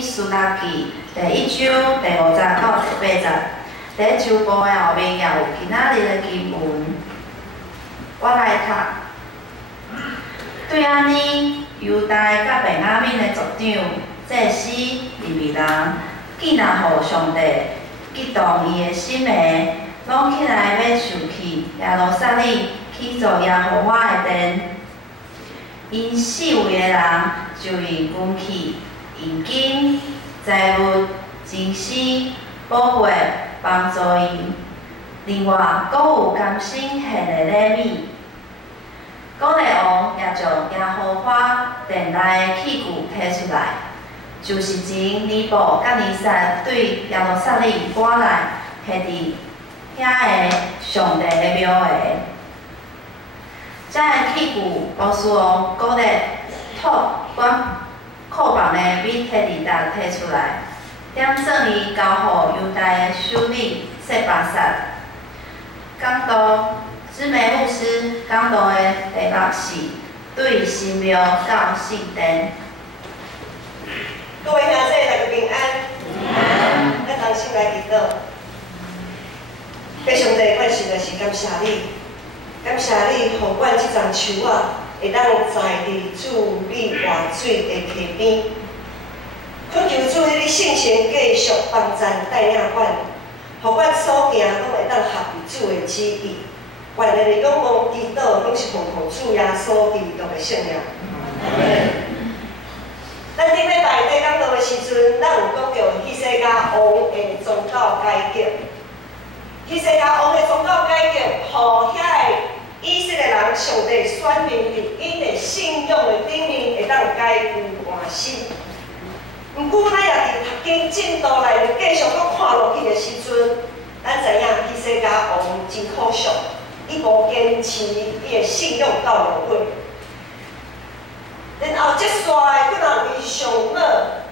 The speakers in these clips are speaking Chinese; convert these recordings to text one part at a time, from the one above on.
以斯拉记第1章第50到第8节。第一周报的后面也有今仔日的经文，我来读。对安尼，犹大甲便雅悯的族长、祭司、利未人，既然互上帝激动伊的心的，拢起来要受去耶路撒冷去做耶和华的殿。因4位的人就用军器、银金、财物、金丝、宝贝帮助伊。另外，阁有甘心献的礼物。古列王也将耶和华殿内的器具摕出来，就是前尼布甲尼撒对耶路撒冷赶来，摕伫遐个上帝的庙的。这个器具，波斯王古列管库房的米摕伫达摕出来，点算伊交互犹大的首领塞巴萨。讲到芝梅牧师讲道的第6是对神庙到圣殿。各位兄弟，大家平安。咱同心来祈祷。上帝，阮实在是感谢你，感谢你，互阮这丛树仔会当栽伫主你活水的溪边。恳求主你圣神继续帮咱带领阮，互阮所行拢会当合于主的旨意。愿咱的仰望祈祷，拢是奉主耶稣基督的圣名。咱顶礼拜在讲道的时阵，咱有讲到希西家王的宗教改革。希西家王的宗教改革，互遐个以色列人上帝选民伫因的信仰的顶面会当改有换新。毋过，咱也伫读经进度内面继续搁看落去的时阵，咱知影希西家王真可惜。伊无坚持伊的信仰到落尾，然后接续的佫若为上尾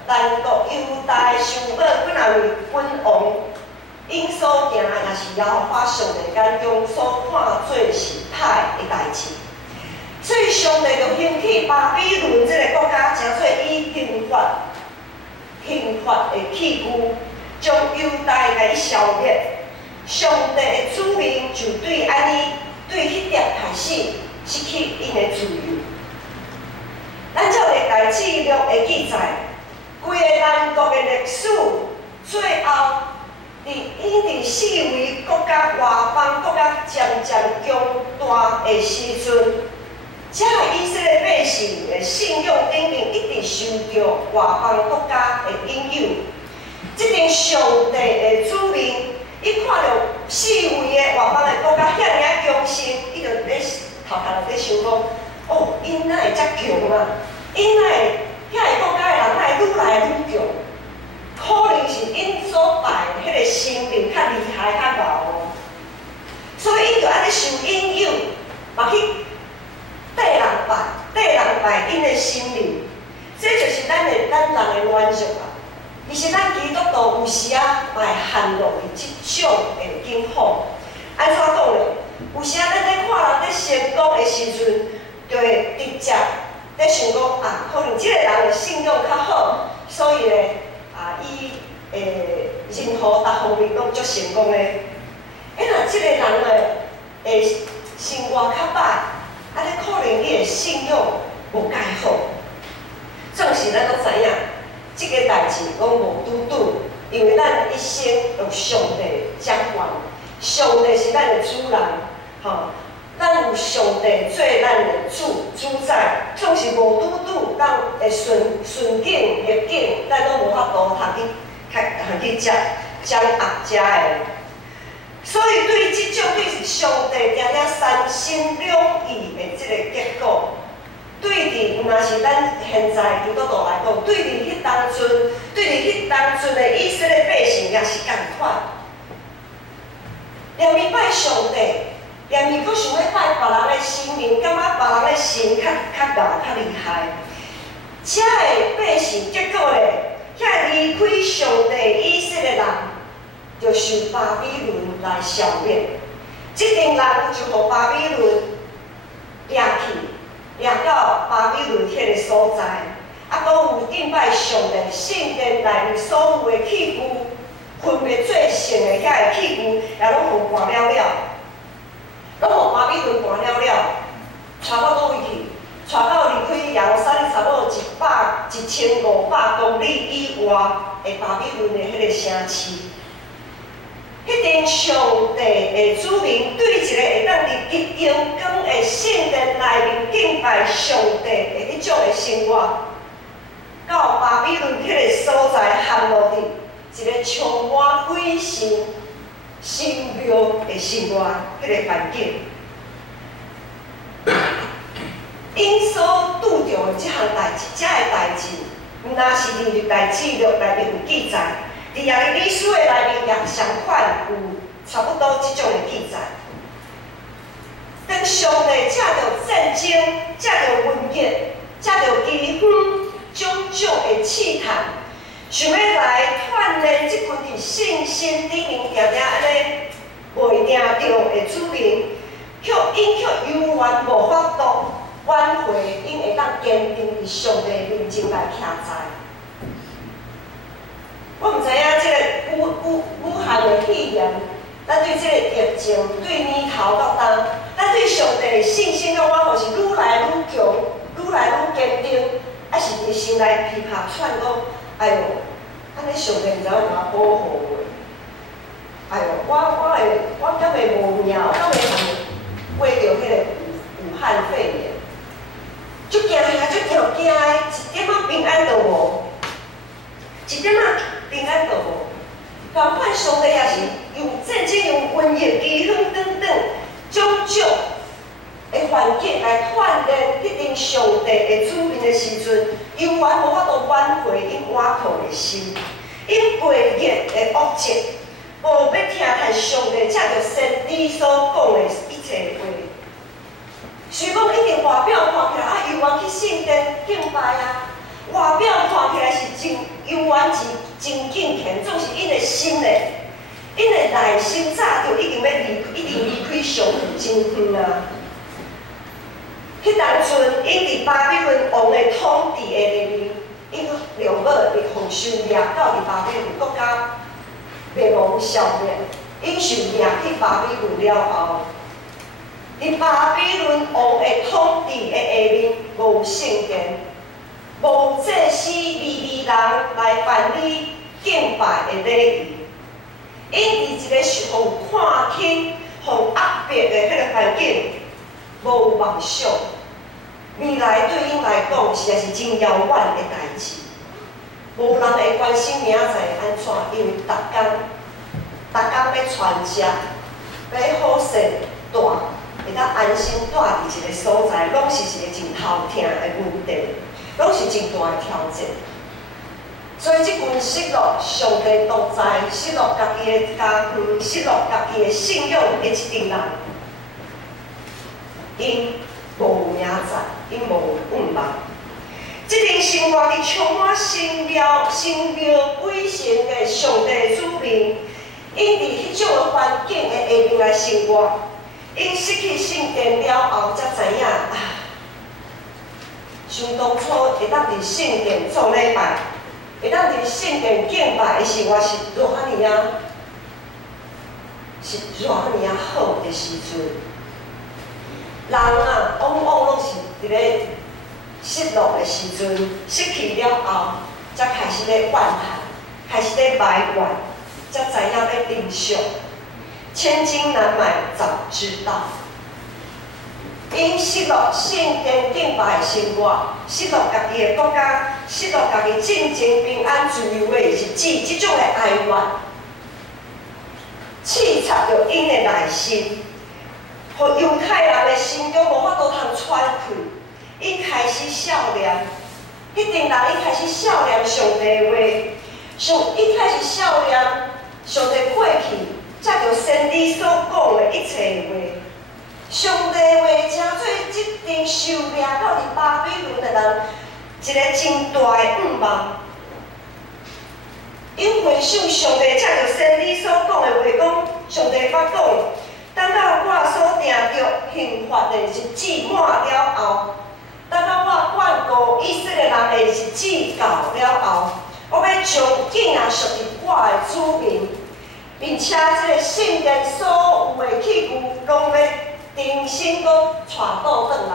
南国犹大的上尾，佫若为君王，因所行也是耶和华上帝眼中所看做是歹的代志。所以上帝就兴起巴比伦这个国家，诚做以刑罚的器具，将犹大甲伊消灭。上帝的子民就对安尼，对迄点开始失去因的自由。咱照历代志录的记载，规个南国的历史，最后因伫4位国家外邦国家渐渐强大的时阵，这以色列百姓的信仰顶面一直受到外邦国家的引诱。这阵上帝的子民。伊看到4位的外邦的国家遐尔强盛，伊就咧头壳就咧想讲：哦，因哪会遮强啊？因哪会遐个国家的人哪会愈来愈强？可能是因所拜的迄个神明较厉害、较牛哦。所以因就安尼受引诱，嘛去缀人拜因的神明。这就是咱人的软弱啊。其实咱基督徒有时啊，嘛会陷落去即种的境况。安怎讲呢？有时啊，咱咧看人咧成功的时阵，就会直接咧想讲啊，可能即个人的信仰较好，所以咧伊任何各方面拢足成功咧。若即个人生活较歹，安尼可能伊的信仰无介好。总是咱都知影。这个代志拢无拄，因为咱一生由上帝掌管，上帝是咱的主人，咱有上帝做咱的主宰，总是无拄，咱会顺境逆境，咱拢无法度去掌握遮的。所以对即种对上帝定定三心两意的这个结果。对伫，毋若是咱现在基督徒来讲，对伫迄当阵的以色列百姓也是共款。连伊拜上帝，连伊阁想要拜别人的神明，感觉别人的神较牛、较厉害。遮个百姓结果咧，遐离开上帝以色列人，就受巴比伦来消灭。即群人就互巴比伦掠去。掠到巴比伦迄个所在，啊，搁有敬拜上帝圣殿内面所有的器具，分别做成的遐个器具，也拢互搬了了，拢互巴比伦搬了了，带到倒位去？带到离开耶路撒冷差不多1500公里以外的巴比伦的迄个城市。迄阵上帝的子民对一个会当伫日阳光的圣殿内面敬拜上帝的迄种的生活，到巴比伦迄个所在陷落伫一个充满鬼神神庙的生活迄个环境。因所拄着的即项代志，遮个代志，毋但是《历代志录》内面有记载，伫耶利米书的内面也相款有差不多即种的记载。当上帝借着战争、借着瘟疫、借着饥荒种种的试探，想要来锻炼即群伫信心顶面定定安尼袂定着的子民，因永远无法度挽回，因会当坚定伫上帝面前来徛在。我毋知影即个武汉的肺炎，咱对即个疫情，对年头到冬，咱对上帝的信心甲我是愈来愈强，愈来愈坚定，还是伫心内噼啪喘讲，哎哟，安尼上帝毋知有我保护我。哎哟，我敢会无命，我敢会通过着迄个武汉肺炎。足惊遐，足惊的，一点仔平安都无，一点仔平安都无。相反，上帝也是用战争、用瘟疫、饥荒等等种种的环境来锻炼迄阵上帝的子民的时阵，永远无法度挽回因顽固的心，因背逆的恶疾，无要听谈上帝借着先知所讲的一切话。虽讲一定外表看起来永远去圣殿敬拜外表看起来是永远是真敬虔，总是因的心嘞，因的内心早就一定离开上帝真远啊！迄当阵，因伫巴比伦王的统治的里面，因两母被奉受掠到伫巴比伦国家灭亡消灭，因受掠去巴比伦了后。伫巴比伦王的统治的下面，无有圣殿，无祭司利未人来办理敬拜的礼仪。因伫一个互看轻、互压迫的迄个环境，无有梦想。未来对因来讲，实在是真遥远的代志。无人会关心明仔载安怎，因为逐工要传食，要好势大。会当安心住伫一个所在，拢是一个真头疼的问题，拢是真大的挑战。所以，即群失落上帝独裁，失落家己的家园，失落家己的信仰的一群人，因无明仔，因无盼望。即阵生活伫充满神庙鬼神的上帝子民，因伫迄种的环境的下面来生活。因失去圣殿了后，才知影啊，想当初会当伫圣殿做礼拜，会当伫圣殿敬拜的生活是偌尔好的时阵。人啊，往往拢是伫咧失落的时阵，失去了后，才开始咧怨叹，开始咧埋怨，才知影要珍惜。千金难买早知道，因失落圣殿敬拜的生活，失落家己的国家，失落家己正正平安自由的日子，即种的哀怨，刺插着因的内心，互犹太人的心中无法度通喘气，因开始笑念，迄阵人因开始笑念上帝的话，因开始笑念上帝过去。才着先知所讲的一切话，上帝话诚做即阵受掠到伫巴比伦的人一个真大的盼望。因回想上帝才着先知所讲的话，讲上帝捌讲，等到我所定着刑罚的日子满了后，等到我管顾以色列人的日子到了后，我要将紧啊属于我的子民，并且这个圣殿所有的器具，拢要重新搁带倒转来，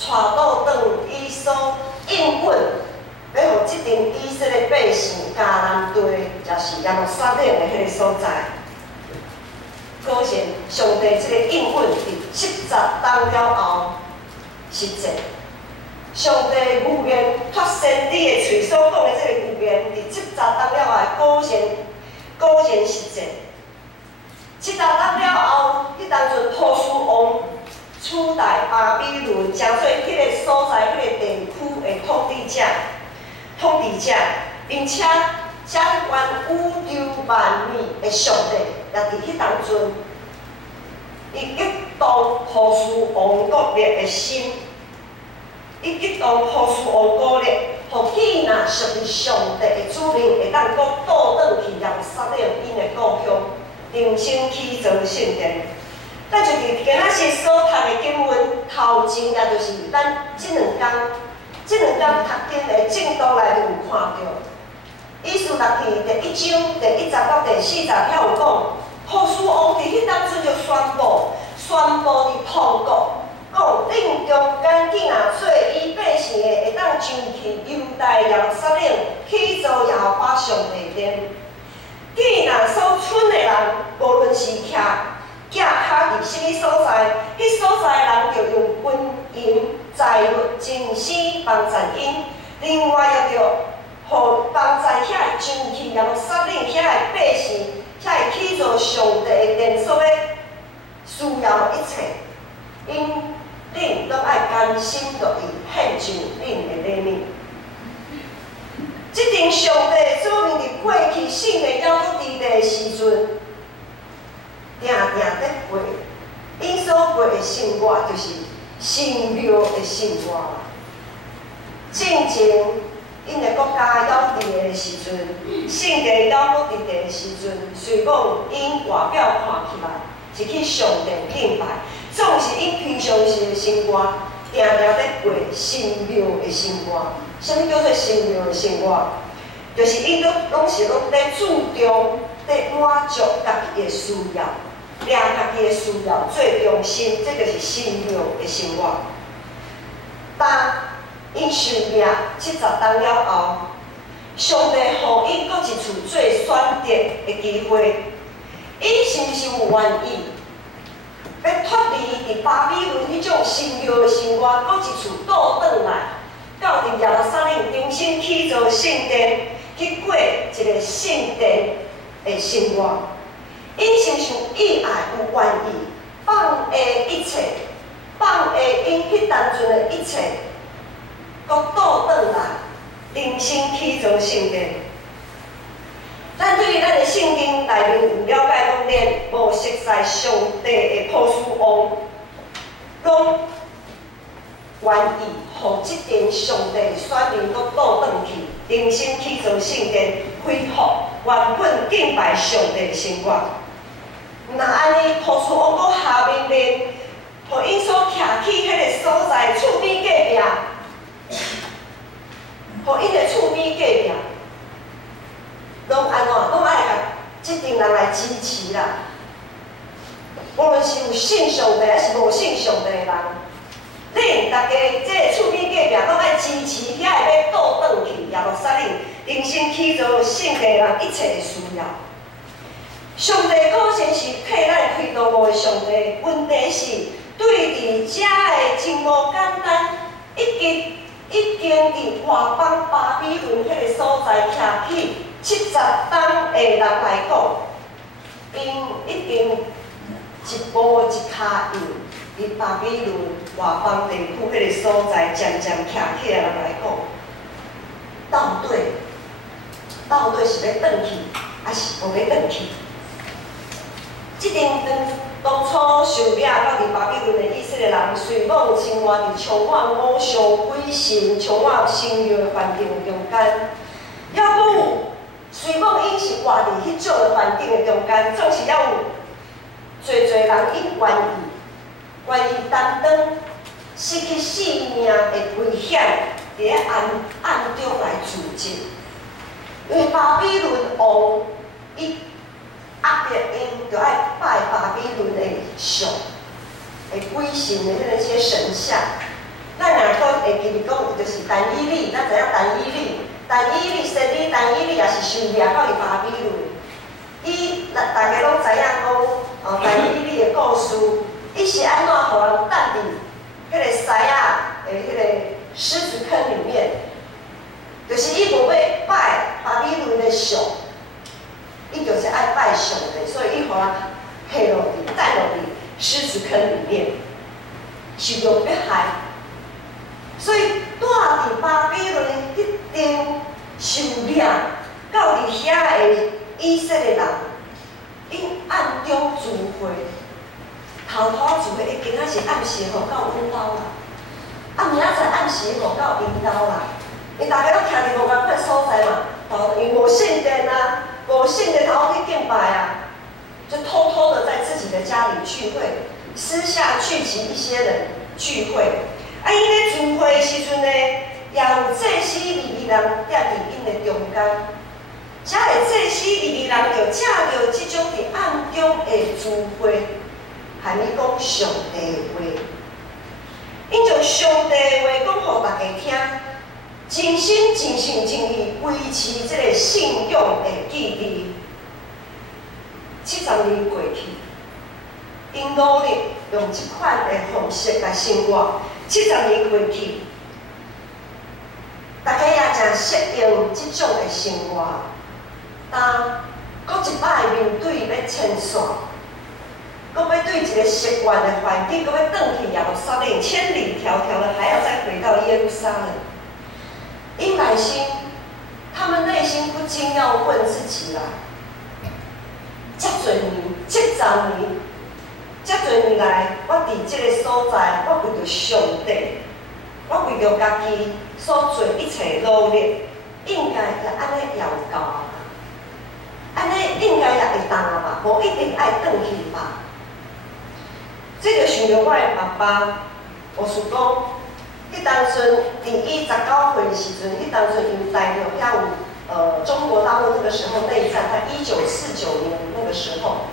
带倒转伊所应允，要互即阵以色列百姓迦南地，就是耶路撒冷的迄个所在。果然，上帝即个应允伫70天了后实践。上帝预言托先知的嘴所讲的即个预言，伫70天了后果然实践。70天了后，迄当阵波斯王取代巴比伦，成做迄个所在迄个地区的统治者，并且掌管宇宙万物的上帝，也伫迄当阵，伊激动波斯王国力的心，伊激动波斯王国力，互既若属于上帝的子民会当搁倒转去耶路撒冷因的故乡，重新起造圣殿。咱就伫今仔日所读的经文头前，也就是咱即两天读经的进度内面有看到。以斯拉记第1章第1节到第4节遐有讲，波斯王伫迄当阵就宣布伫通国，讲恁中间竟若做伊百姓的，会当上去犹大耶路撒冷起造耶和华上帝殿。既若所剩的人，无论是徛脚伫什么所在，迄所在的人就用金银财物、金丝帮赞因，另外也着互帮在遐会上去耶路撒冷遐的百姓，遐会起造上帝的殿所要需要的一切，因恁拢爱甘心乐意献上恁的礼物。即阵上帝的子民伫过去圣殿还搁伫的时阵，定在背，因所背的生活就是神庙的生活。正前因的国家还伫的时阵，圣殿还搁伫的时阵，虽讲因外表看起来是去上殿敬拜，总是因平常时的生活，定在过神庙的生活。什么叫做神庙的生活？就是因拢是在注重，在满足家己的需要，掠家己的需要最中心，这就是神庙的生活。当因受命70天了后，上帝予因搁一次做选择的机会，因是毋是有愿意要脱离伫巴比伦迄种神庙的生活，搁一次倒转来，到伫耶路撒冷重新起造圣殿，去过一个圣殿的生活？因是毋是有意爱、有愿意放下一切，放下因迄当阵的一切，搁倒转来，重新起造圣殿？咱对于咱的圣经内面有了解，讲连无熟悉上帝的波斯王，拢愿意互即阵上帝选民搁倒转去，重新起造圣殿，恢复原本敬拜上帝的生活。若安尼，波斯王搁下命令，互因所徛起迄个所在厝边隔壁，互因的厝边隔壁，拢安怎？拢爱甲即阵人来支持啦。无论是有信上帝还是无信上帝的人，恁大家即个厝边隔壁拢爱支持遐会要倒转去耶路撒冷重新起造圣地人一切的需要。上帝果然是替咱开道路的上帝，问题是对伫遮的真无简单，已经伫外邦巴比伦迄个所在徛起70天的人来讲，因已经一步一脚印伫巴比伦外邦地区迄个所在渐渐徛起来人来讲，到底是要转去，还是无要转去？即阵当初受掠到伫巴比伦的以色列人，随往生活伫充满偶像、鬼神、充满神庙的环境中间，还佫有随往因是活伫迄种的环境的中间，总是还有侪人因愿意担当，失去性命的危险，伫咧暗中来自尽。因为巴比伦王伊压迫因，就爱拜巴比伦的像，会鬼神的迄些神像。咱若讲会记哩讲，就是但以理，咱知影但以理，但以理神理，但以理也是受掠到去巴比伦。伊大家拢知影讲，但以理的故事，伊是安怎互人等伫迄个狮仔的迄个狮子坑里面，就是伊无要拜巴比伦的像，伊就是爱拜上帝，所以伊互人下落去，带落去狮子坑里面，受到迫害。所以住伫巴比伦迄阵受掠，到伫遐的以色列人，因暗中聚会，偷偷聚会，伊今仔是暗时吼到阮兜啦，明仔载暗时吼到因兜啦。因大家都徛伫无共款所在嘛，因无圣殿啊，无圣殿头去敬拜啊，就偷偷的在自己的家里聚会，私下聚集一些人聚会。因咧聚会的时阵呢，也有祭司利未人踮伫因的中间。遮个祭司利未人就借着即种伫暗中的聚会，含伊讲上帝的话，因将上帝的话讲互大家听，真心真性真意维持即个信仰的记忆。70年过去，因努力用即款的方式来生活。70年过去，大家也真适应即种的生活。但搁一摆面对要迁徙，搁要对一个习惯的环境，搁要转去耶路撒冷，千里迢迢的还要再回到耶路撒冷。因内心，他们内心不禁要问自己啦：遮侪年，70年。遮侪年来，我伫即个所在，我为着上帝，我为着家己所做一切努力，应该也安尼也有够啊！安尼应该也会当啊吧，无一定爱转去吧。这就想着我的爸爸，我是讲，迄当阵伫伊19岁的时阵，迄当阵因待着遐有中国大陆那个时候内战，在1949年那个时候。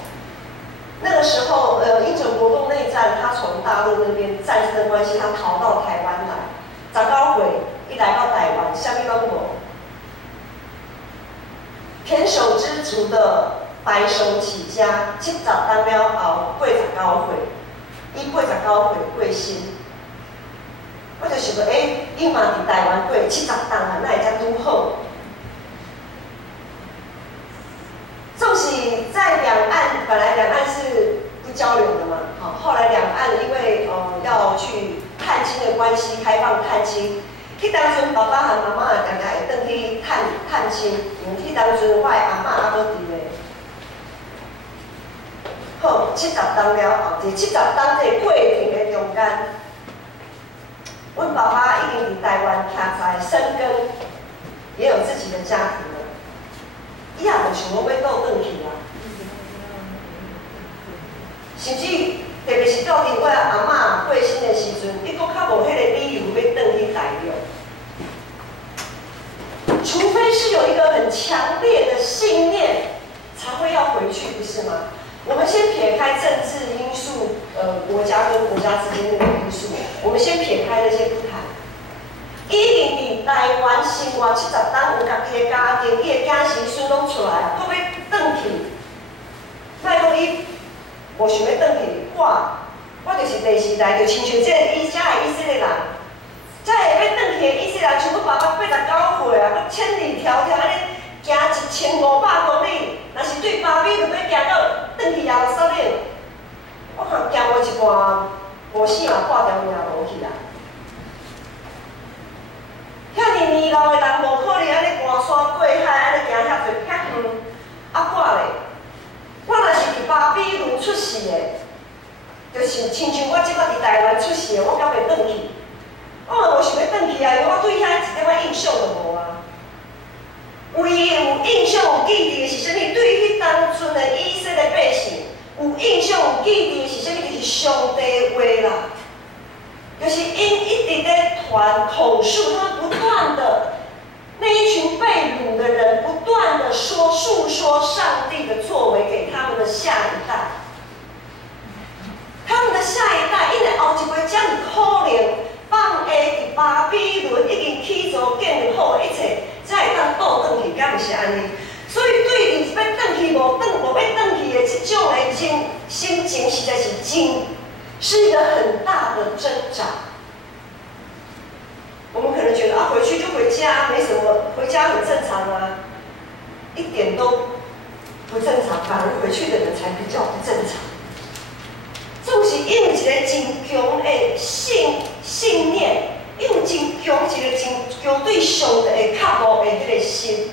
那个时候，英属国共内战，他从大陆那边战争的关系，他逃到台湾来。19岁，一来到台湾，啥物拢无。胼手知足的白手起家，70当了后，89岁，伊89岁过身。我就想讲，伊嘛伫台湾过70当啊，那会才拄好。纵使在两岸，本来两岸是不交流的嘛，好，后来两岸因为要去探亲的关系，开放探亲。迄当阵爸爸和妈妈常常会转去探亲，因为迄当阵我的阿嬷还搁伫咧。好，70当了后，伫70当这个过程的中间，阮爸爸已经伫台湾徛在深耕，也有自己的家庭了。伊也无想讲要倒转去啊，甚至特别是到伫我阿嬷过身的时阵，伊搁较无迄个理由要转去台中。除非是有一个很强烈的信念，才会要回去，不是吗？我们先撇开政治因素，国家跟国家之间的因素，我们先撇开那些不谈。伊伫台湾生活70当，有家己的家庭，伊的囝孙孙拢出来，搁要转去，莫讲伊无想要转去，我就是第时代，就亲像这个伊遮的以色列人，遮会要转去的以色列人，像阮爸爸89岁啊，搁千里迢迢安尼行1500公里，若是对巴比伦要行到转去耶路撒冷，我看行无一半，无死嘛半条命无去啊。遐尼年老的人，无可能安尼跋山过海，安尼行遐侪遐远。我咧，我若是伫巴比伦出世的，就是亲像我即摆伫台湾出世的，我敢袂转去？我嘛无想要转去啊，因为我对遐一点仔印象都无啊。唯一有印象有记忆的是啥物？对于迄当阵的以色列百姓，有印象有记忆的是啥物？就是上帝的话啦。就是因一直在传口述，他不断的那一群被掳的人，不断的诉说上帝的作为给他们的下一代。他们的下一代，因为后一辈这么可怜，放下伫巴比伦已经起造建立好的一切，才会当倒转去，敢毋是安尼？所以对于要转去无要转去的这种的心情，实在是一个很大的挣扎。我们可能觉得啊，回去就回家，没什么，回家很正常啊，一点都不正常，反而回去的人才比较不正常。总是因为一个真强的信念，因为真强对上帝的渴慕的迄个心，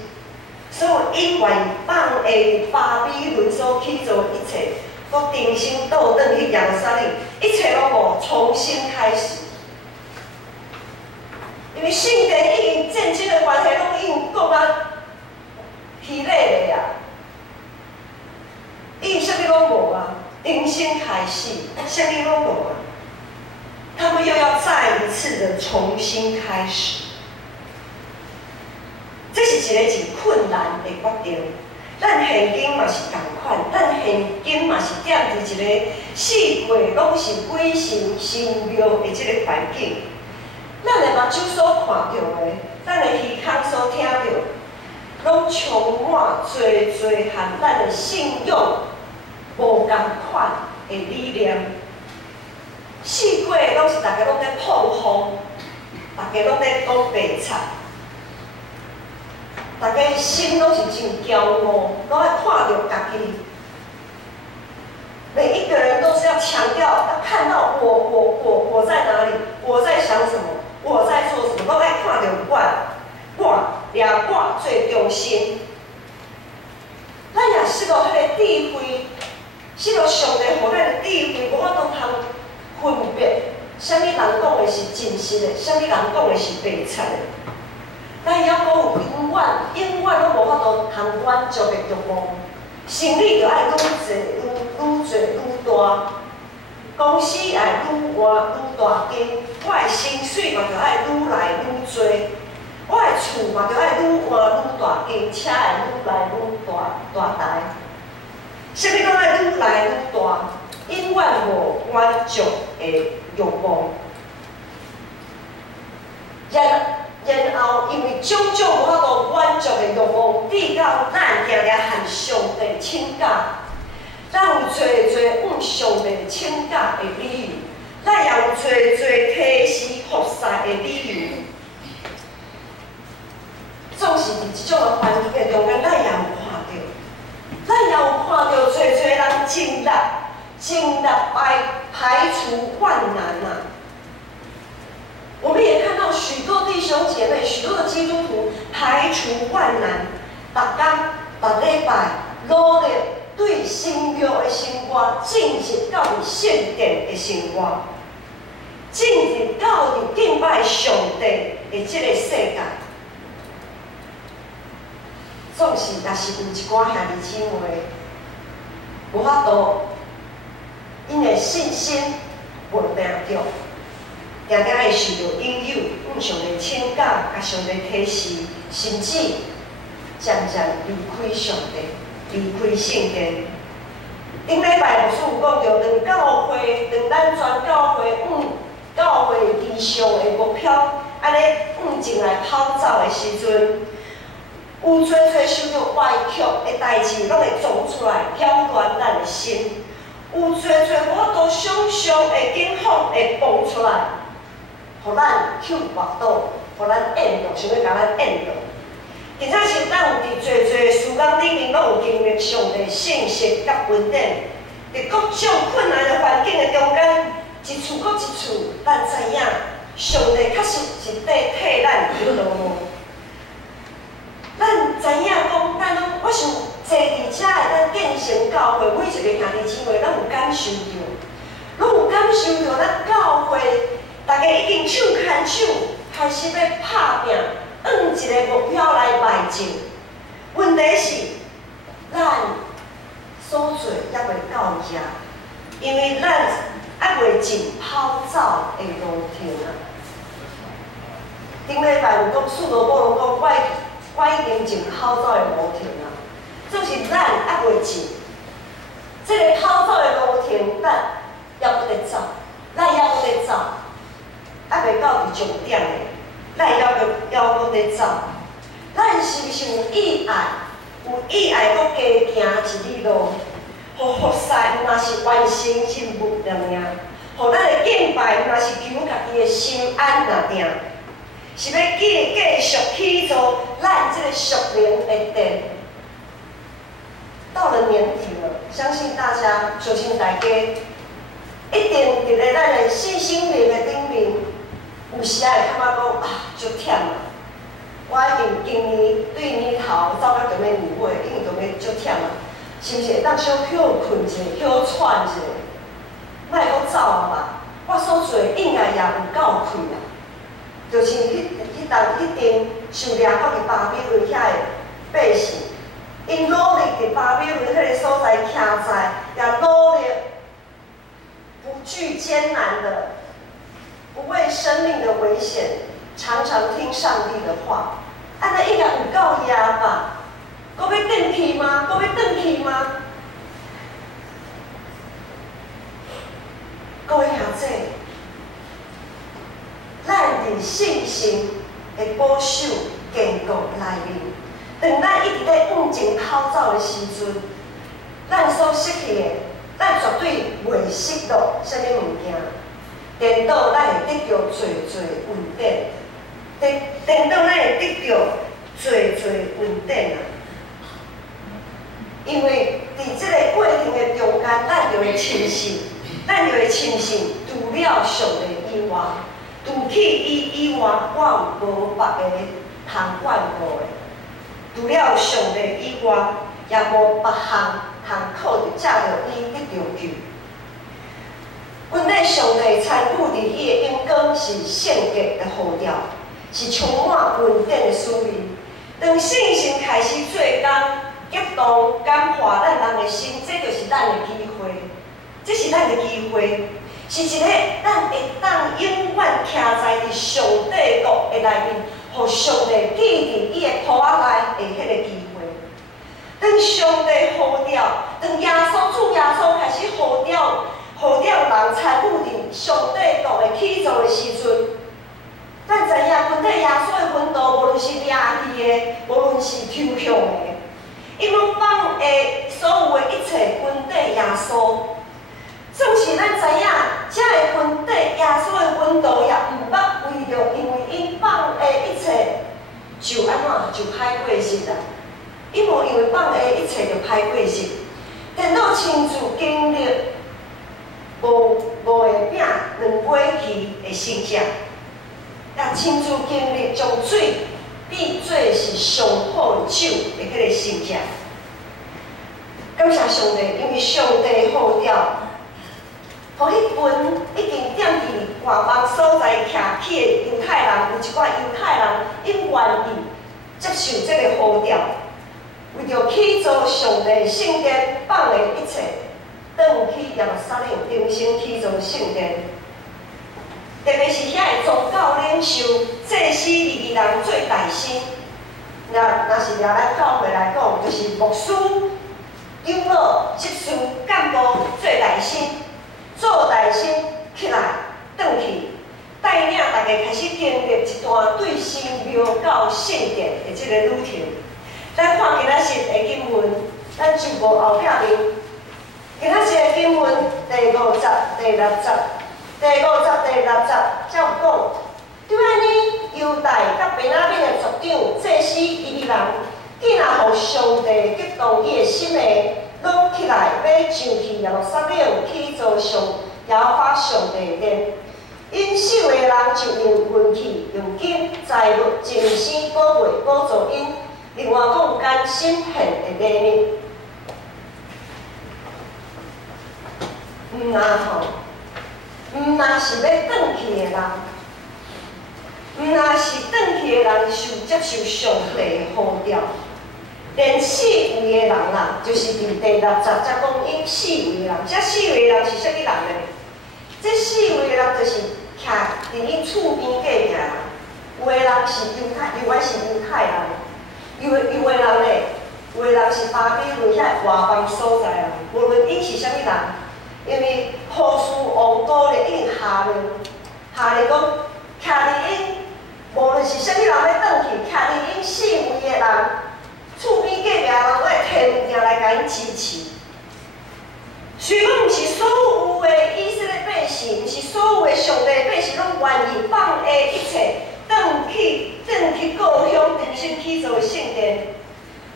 所以因愿放下巴比伦所起造的一切，都重新倒转去耶路撒冷，一切拢无重新开始。因为圣殿已经战争的关系，拢已经讲啊疲累了呀，已经啥物拢无啊。重新开始，什么都无啊！他们又要再一次的重新开始，这是一个真困难的决定。咱现今嘛是同款，咱现今嘛是踮伫一个四界拢是鬼神神庙的这个环境。咱的目睭所看到的，咱的耳孔所听到，拢充满最和咱的信仰无共款的理念，四界拢是大家拢在碰风，大家拢在讲白菜，大家心拢是真骄傲，拢爱看到家己。每一个人都是要强调，要看到我在哪里，我在想什么，我在做什么，拢爱看到我最中心。咱也失落迄个智慧。失落上帝予咱的智慧，无法度通分别，啥物人讲的是真实的，啥物人讲的是白菜的。咱要讲有永远拢无法度通满足的欲望，生理就爱愈大，公司也愈活愈大间，我的薪水嘛就爱愈来愈多，我的厝嘛就爱愈换愈大间，车会愈来愈大台。啥物拢爱愈来愈大，永远无满足的欲望。然后因为种种无法度满足的欲望，逼到咱常常和上帝请假，咱有找上帝请假的理由，咱也有找提示服侍的理由。总是伫即种的环境的中间，咱也有看到。咱也有看到多人尽力排除万难呐。我们也看到许多弟兄姐妹、许多的基督徒排除万难，每礼拜努力对神庙的生活进入到伫圣殿的生活，进入到伫敬拜上帝的这个世界。总是，若是有一寡兄弟姊妹无法度，因的信心无定着，常常会受到引诱，向上帝请教，甲上帝提示，甚至渐离开上帝，离开圣殿。顶礼拜牧师有讲到，当咱全教会教会理想的目标，安尼进来跑走的时阵。有多受到歪曲的代志，拢会撞出来，挑乱咱的心。有多无法度想象的境况会蹦出来，互咱跳滑倒，互咱淹落，想要甲咱淹落。而且是咱有伫多事工里面，拢有经历上帝信息甲恩典，伫各种困难的环境的中间，一处搁一处，咱知影上帝确实是在替咱行路。咱知影讲，我想坐伫遮的咱建成教会，每一个兄弟姊妹，咱有感受到，拢有感受到咱教会，大家已经手牵手，开始要拍拼，一个目标来迈进。问题是，咱所做还袂到遮，因为咱还未进跑走的路程啊。顶礼拜有讲，树罗波龙讲，我已经进跑走的路程啊，就是咱还未进。这个跑走的路程，咱还搁咧走，咱还搁咧走，还未到伫终点的，咱还搁咧走。咱是毋是有意爱？有意爱搁加行一里路，互佛师若是完成任务了命，互咱的敬拜若是求家己的心安若定，是要继续去做咱这个属灵的殿。到了年底了，相信大家，相信大家，一定伫咧咱的信心灵的顶面，有时会感觉讲啊，足忝啊！我一定今年对年头走到咁个年尾，一定咁个足忝啊！是毋是会当小休困一下，休喘一下，莫阁走啊嘛？我所做应该也有够开啊！就是迄阵受掠到伫巴比伦遐个百姓，因努力伫巴比伦迄个所在徛在，也努力不惧艰难的，不畏生命的危险。常常听上帝的话，安尼应该有够野吧？搁要转去吗？搁要转去吗？各位兄姐，咱伫信心的保守坚固内面，当咱一直咧往前跑走的时阵，咱所失去的，咱绝对袂失落什么物件，颠倒咱会得到最稳定。等到咱会得到最稳定啊！因为伫即个过程的中间，咱就会深信，除了上帝以外，除去伊以外，我有无别个通眷顾的。除了上帝以外，也无别项通靠着借着伊得着救。阮咧上帝参与伫伊的阳光是圣洁的呼召。是充满稳定的思维。当信心开始做工，激动感化咱人的心，这就是咱的机会。这是咱的机会，是一个咱会当永远徛在伫上帝国的内面，互上帝记伫伊的土仔内的迄个机会。当上帝呼召，当主耶稣开始呼召人参与伫上帝国的起造的时阵。咱知影，阮对耶稣的奋斗，无论是掠去的，无论是抽象的，因拢放下所有的一切，阮对耶稣。总是咱知影，这个阮对耶稣的奋斗也毋捌为着因为因放下一切，就安怎就歹过日啦。伊无因为放下一切就歹过日，电脑亲自经历无会饼两尾期的成绩。也亲自经历将水比做是上好的酒的迄个成绩。感谢上帝，因为上帝呼召，互迄群已经踮伫外邦所在徛起的犹太人，有一寡犹太人因愿意接受这个呼召，为着去做上帝圣殿放的一切，转去耶路撒冷重新去做圣殿。特别是遐个宗教领袖、祭司、利未人做大师，若是掠咱教会来讲，就是牧师、长老、执事、干部做大师，做大师起来，转去，带领大家开始经历一段对神庙到圣殿的这个旅程。咱看今仔日的经文，咱就无后壁面。今仔日的经文第50、第60。第50、第60才有讲，对安尼，犹大甲便雅悯的族长、祭司、利未人，竟然互上帝激动伊的心的，拢起来要上去耶路撒冷去做耶和华上帝殿。因守的人就用运气、用金、财物、精神宝贝补助因，另外讲甘心献的礼物。吼。毋若是要转去的人，毋若是转去的人接受上帝的呼召，连四位的人啦，就是伫第60才讲因四位的人，这四位的人是啥物人呢？这四位的人就是徛伫伊厝边隔壁人，有的人是有的是犹太人，有的人咧，有的人是巴比伦遐外邦所在人，无论伊是啥物人，因为波斯王国咧已经下令讲，徛伫因无论是啥物人要转去，徛伫因四位的人，厝边隔壁人，我会提物件来甲因支持。虽讲毋是所有的以色列百姓，毋是所有的上帝百姓拢愿意放下一切，转去故乡重新起造圣殿。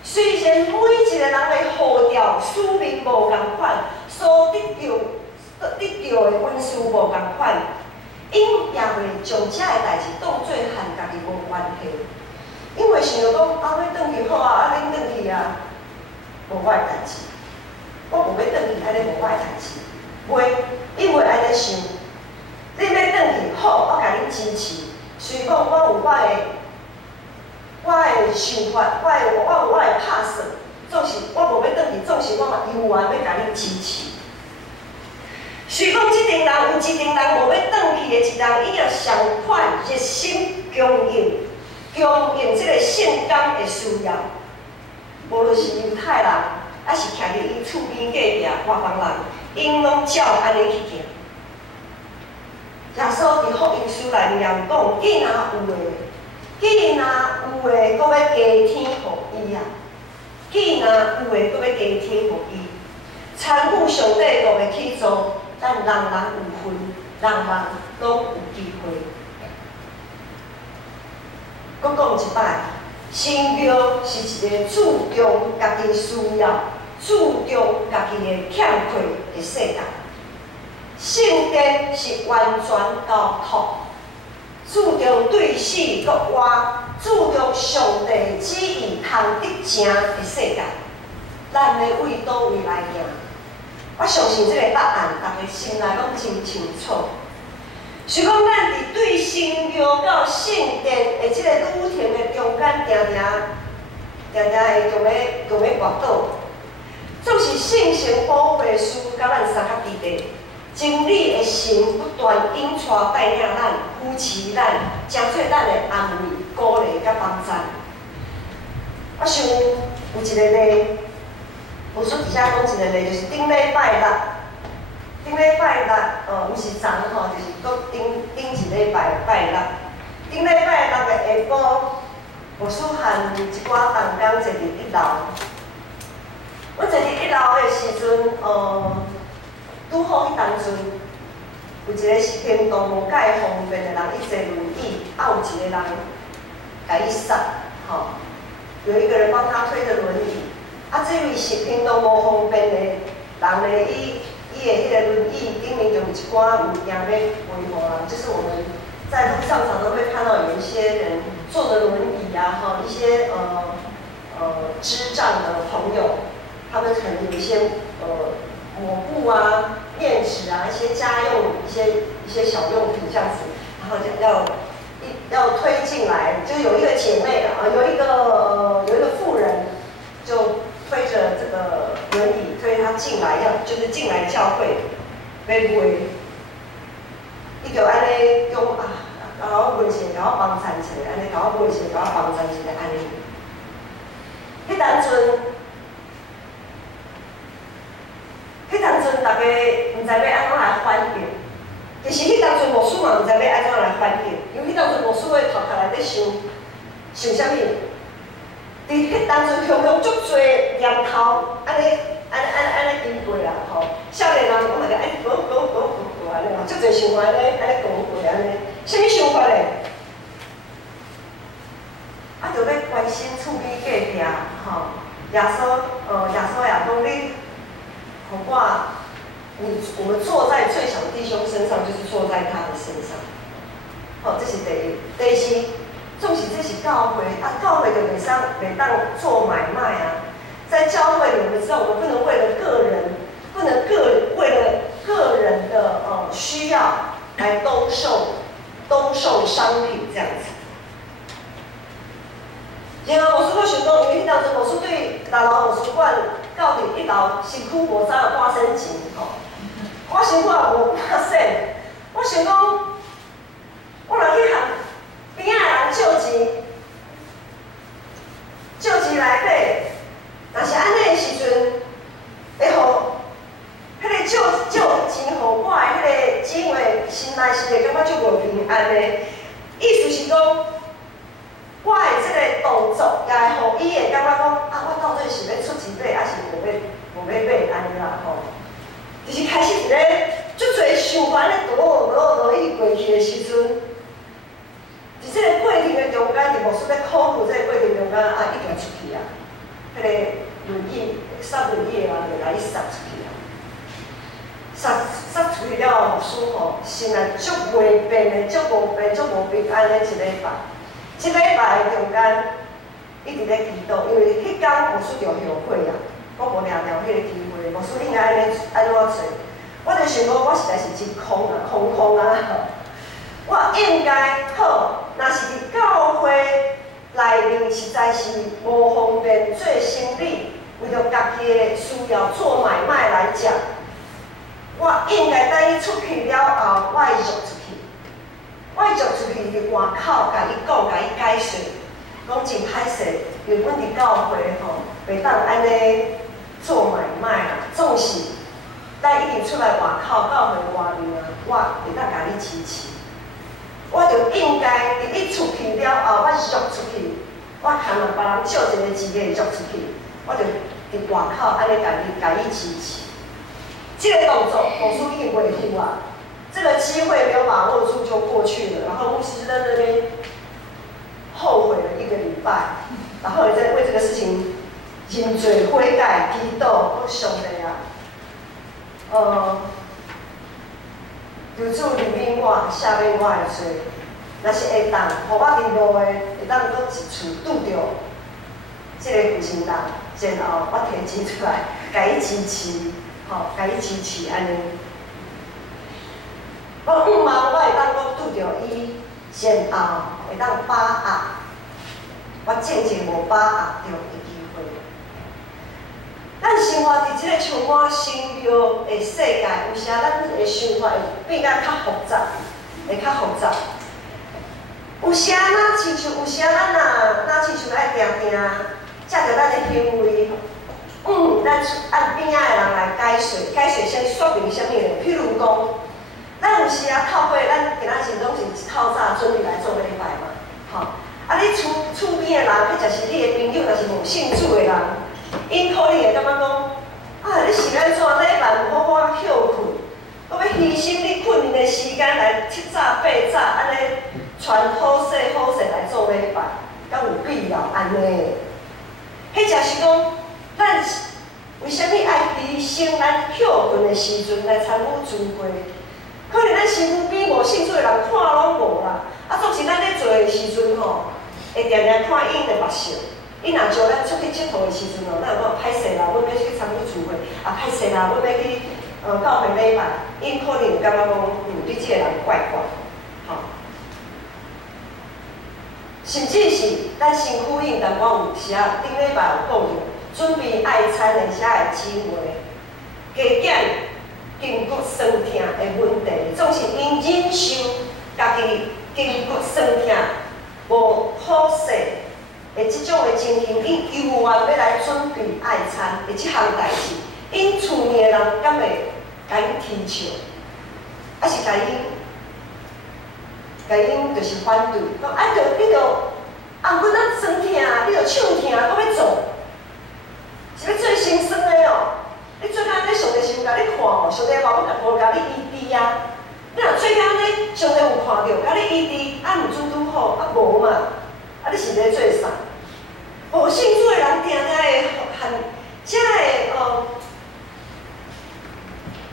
虽然每一个人的呼召、使命无共款，所得到的恩赐无共款，因也袂将遮个代志当做和家己无关系。因为想着讲，我转去好啊，恁转去啊，无我的代志。我无要转去，安尼无我的代志。袂，你袂安尼想。你要转去好，我甲你支持。虽讲我有我的想法，我有我的拍算，总是我无要转去，总是我有愿要甲你支持。虽讲即阵人有一阵人无要转去的一人，伊要上款热心供应即个圣工的需要，无论是犹太人，还是徛伫伊厝边隔壁外邦人，因拢照安尼去行。耶稣伫福音书内面讲，既若有诶，搁要加添互伊啊！既若有诶，搁要加添互伊。参与上帝国诶起造，咱人人有份，人人拢有机会。搁讲一摆，神庙是一个注重家己需要、注重家己诶欠缺诶世界。圣殿是完全交托，注重对死国活，注重上帝旨意通得成的世界。咱要为倒位来行？我相信这个答案，大家心内拢真清楚。是讲咱伫对神庙到圣殿的这个旅程的中间，常会用咧跋倒，总是圣神保护师甲咱三合伫地。真理的神不断引带带领咱、扶持咱，真做咱的安慰、鼓励甲帮助。我想有一个例，无说底下讲一个例，就是顶礼拜六，毋是昨吼，就是搁顶一礼拜拜六。顶礼拜六的下晡，无说含一寡同工坐伫一楼。我坐伫一楼的时阵，拄好迄当阵，有一个是行动无介方便的人，伊坐轮椅，有一个人甲伊杀，吼，有一个人帮他推着轮椅，这位是行动无方便的人咧，伊的迄个轮椅顶面就有一寡物件要维护人，就是我们在路上常常会看到有一些人坐着轮椅啊，一些智障的朋友，他们可能有一些抹布啊、面纸啊、一些家用、一些小用品这样子，然后要推进来，就有一个姐妹啊，有一个妇人就推着这个轮椅推她进来，就是进来教会，要买，伊就安尼讲啊，甲我买一个，甲我帮衬一个，安尼甲我买一个，甲我帮衬一个安尼。迄当阵。迄当阵，大家毋知要安怎来反应。其实迄当阵牧师嘛毋知要安怎来反应，因为迄当阵牧师的头壳内底想啥物？伫迄当阵向足多念头，安尼经过啦吼。少年人我嘛个安尼讲安尼嘛，足多想法安尼讲过安尼。啥物想法咧？就要关心厝边隔壁吼，耶稣也讲你。我们坐在最小的弟兄身上，就是坐在他的身上。这是第一。第二是，总是这是教会教会就袂当做买卖啊。在教会里，我们知道我们不能为了个人，为了个人的需要来兜售商品这样子。然后牧师我想讲，因为迄当阵牧师对6楼图书馆到伫1楼身躯无早发生钱吼，我想看无拍算，我想讲，我若去向边仔人借钱，借钱来买，若是安尼的时阵，会互迄个借钱互我的迄个姊妹心内是会感觉足无平安的。意思是讲，我的即个动作也会互伊会感觉讲，啊，我到底是要出钱买，还是无要买安尼啦吼。就是开始一个足侪想法咧倒一直过去的时阵，伫即个过程的中间，伫无说要考虑即个过程中间啊，一定要出去啊。迄个轮椅杀轮椅的人就来杀出去啊。杀出去了后，牧师吼心内足袂变的、足无变、足无平安的一礼拜。一礼拜的中间一直咧祈祷，因为迄天牧师就后悔啊。我无掠着迄个机会，牧师应该安怎做？我就想讲，我实在是真空啊！我应该好，若是伫教会内面实在是无方便做生意，为着家己的需要做买卖来讲，我应该等伊出去了后，我会约出去。我会约出去伫外口，甲伊讲，甲伊解释，讲真歹势，因为阮伫教会吼，袂当安尼。做买卖啊，总是咱已经出来外口教会外面啊，我会当甲你支持。我就应该伫你出去了后，我约出去，我牵人别人借一个钱约出去，我就伫外口安尼甲伊支持。这个动作，牧师已经袂赴啊，这个机会没有把握住就过去了。然后牧师在那边后悔了1个礼拜，然后也在为这个事情。真侪悔改祈祷，我上帝啊，求主怜悯我，赦免我的罪。若是会当，互我伫路的会当搁一厝拄着即个负心人，然后我摕钱出来，甲伊支持，吼，甲伊支持安尼。我5万，我会当搁拄着伊，然后会当把握，我正正无把握着。咱生活伫即个充满神庙的世界，有时咱的想法会变甲较复杂，会较复杂。有时咱亲像，有时咱若亲像爱定定借着咱的行为，咱按边仔的人来解说先说明啥物的。譬如讲，咱有时透过咱今仔日拢是一透早准备来做礼拜嘛，吼。啊，你厝边的人，或者是你的朋友，若是无信主的人。因可能会感觉讲，啊，你是安怎礼拜有好好休困，我要牺牲你困眠的时间来7早8早安尼传好势来做礼拜，敢有必要安尼？迄正是讲，咱为虾米爱牺牲咱休困的时阵来参与聚会？可能咱身躯边无信主的人看拢无啦，啊，总是咱咧做的时阵吼，会定定看因的目色。伊若招咱出去佚佗的时阵哦，咱有讲歹势啦，阮要去参与聚会，啊歹势啦，阮要去教会礼拜，因可能感觉讲，对即个人怪怪，吼。甚至是咱身躯应淡薄有时啊，顶礼拜有讲着，准备爱餐的遐的姊妹，加减筋骨酸痛的问题，总是因忍受家己筋骨酸痛无好势。的即种的情形，因犹原要来准备爱餐的即项代志，因厝面的人敢会甲因踢笑，还是甲因就是反对，讲啊，你著啊，阮啊酸痛，你著手痛，搁要做，是要做心酸的哦。你做甲安尼，上帝是有甲你看哦，上帝无甲你医治啊。你若做甲安尼，上帝有看到，甲你医治，啊毋准拄好，啊无嘛。啊！你是咧做啥？无信主的人定定会含遮个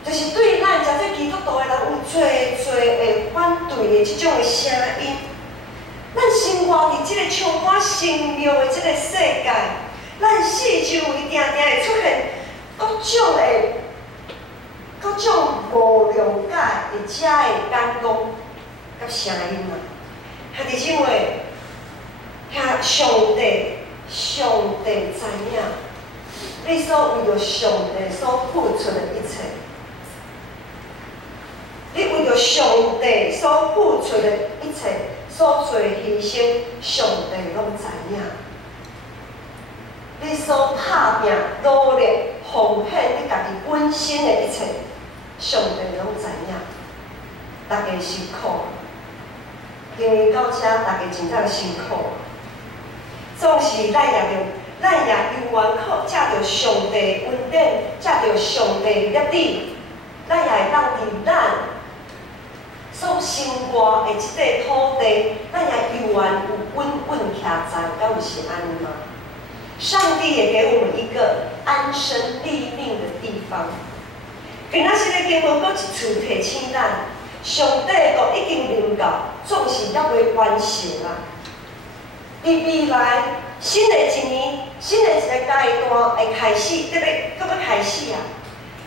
就是对咱遮这基督徒的人有侪的反对的即种的声音。咱生活伫即个充满神庙的即个世界，咱四周围定定会出现各种无谅解的遮的眼光甲声音啊！兄弟姊妹。上帝知影，你所为着上帝所付出的一切，上帝所付出的一切，所做牺牲，上帝拢知影。你所打拼、努力、奉献你家己本身的一切，上帝拢知影。大家辛苦，今日到遮，大家真正辛苦。总是咱也有缘靠借着上帝恩典，借着上帝业力，咱也会当伫咱所生活的即块土地，咱也有缘有稳稳徛在，敢有是安尼吗？上帝也给我们一个安身立命的地方。今仔日的经文搁一次提醒咱，上帝都已经临到，总是还未完成啊！伫未来新的一年、新的一个阶段会开始，搁要开始啊！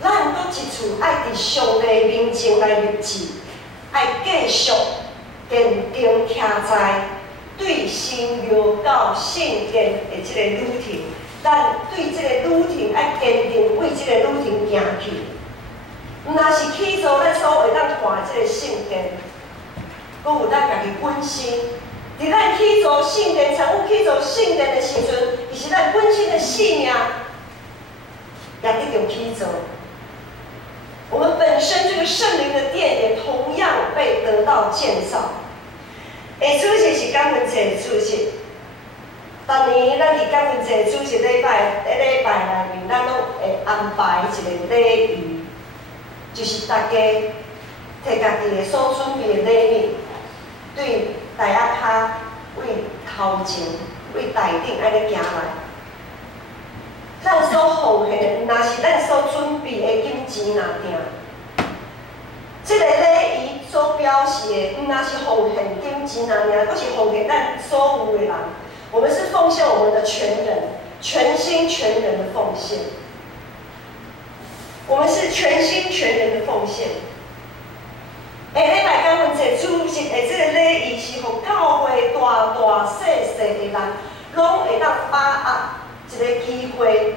咱搁一次爱伫上帝面前来立志，爱继续坚定徛在对新约到圣殿的即个旅程，咱对即个旅程爱坚定为即个旅程行去。毋若是去做咱所会当看即个圣殿，搁有咱家己本身。伫咱去做圣殿、参与去做圣殿的时阵，伊是咱本身的性命，也得着去做。我们本身这个圣灵的殿也同样被得到建造。下主日是感恩节主日，逐年咱伫感恩节主日礼拜内面，咱拢会安排一个礼仪，就是大家摕家己的所准备的礼物，对台仔骹为头前、为台顶安尼行来。咱所奉献的，若是咱所准备的金钱若定，这个礼仪所表示的，毋若是奉献金钱若定，佫是奉献咱所有的人。我们是奉献我们的全人、全心全人的奉献。我们是全心全人的奉献。下礼拜感恩节主日的这个礼仪是，互教会大大细细的人，拢会当把握一个机会，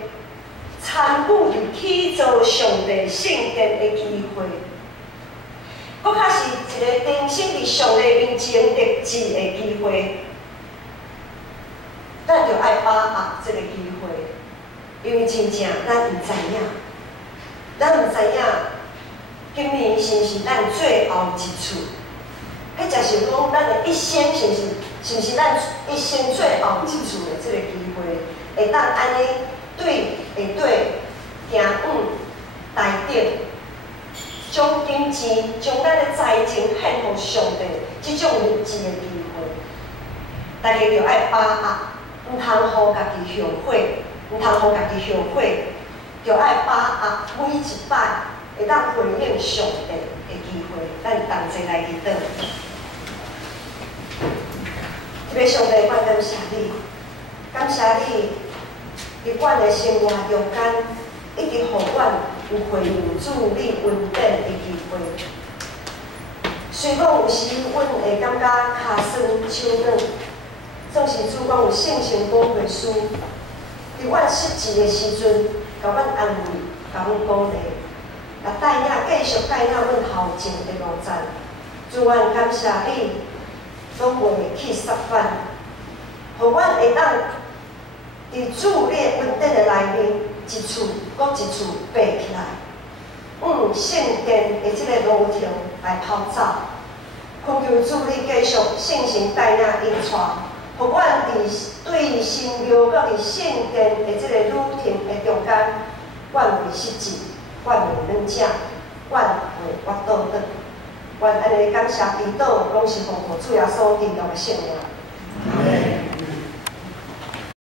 参与入去做上帝圣殿的机会，佫较是一个定心伫上帝面前立志的机会。咱就爱把握这个机会，因为真正咱毋知影，今年是毋是咱最后一次？迄就是讲，咱的一生是毋是咱一生最后一次的这个机会，会当安尼下底行台顶，将金钱、将咱的财情献互上帝，即种立志的机会，大家就爱把握，毋通互家己后悔，就爱把握每一摆。会当回应上帝的机会，咱同齐来祈祷。特别上帝，我感谢你，感谢你伫阮的生活中间，一直互阮有回应主你恩典的机会。虽讲有时阮会感觉骹酸手软，总是主讲有圣神保惠师，伫阮失志的时阵，甲阮安慰，甲阮鼓励。也带领继续带领阮后前的路站，主愿感谢你，拢袂去失范，互阮会当伫主你恩典的内面，一次搁一次爬起来，圣殿的即个路程来跑走，恳求主你继续圣神带领引带，互阮伫对新约搁伫圣殿的即个旅程的中间，阮袂失志。阮袂软食，阮袂屈倒转，阮安尼感谢祈祷，拢是奉主耶稣基督的圣名。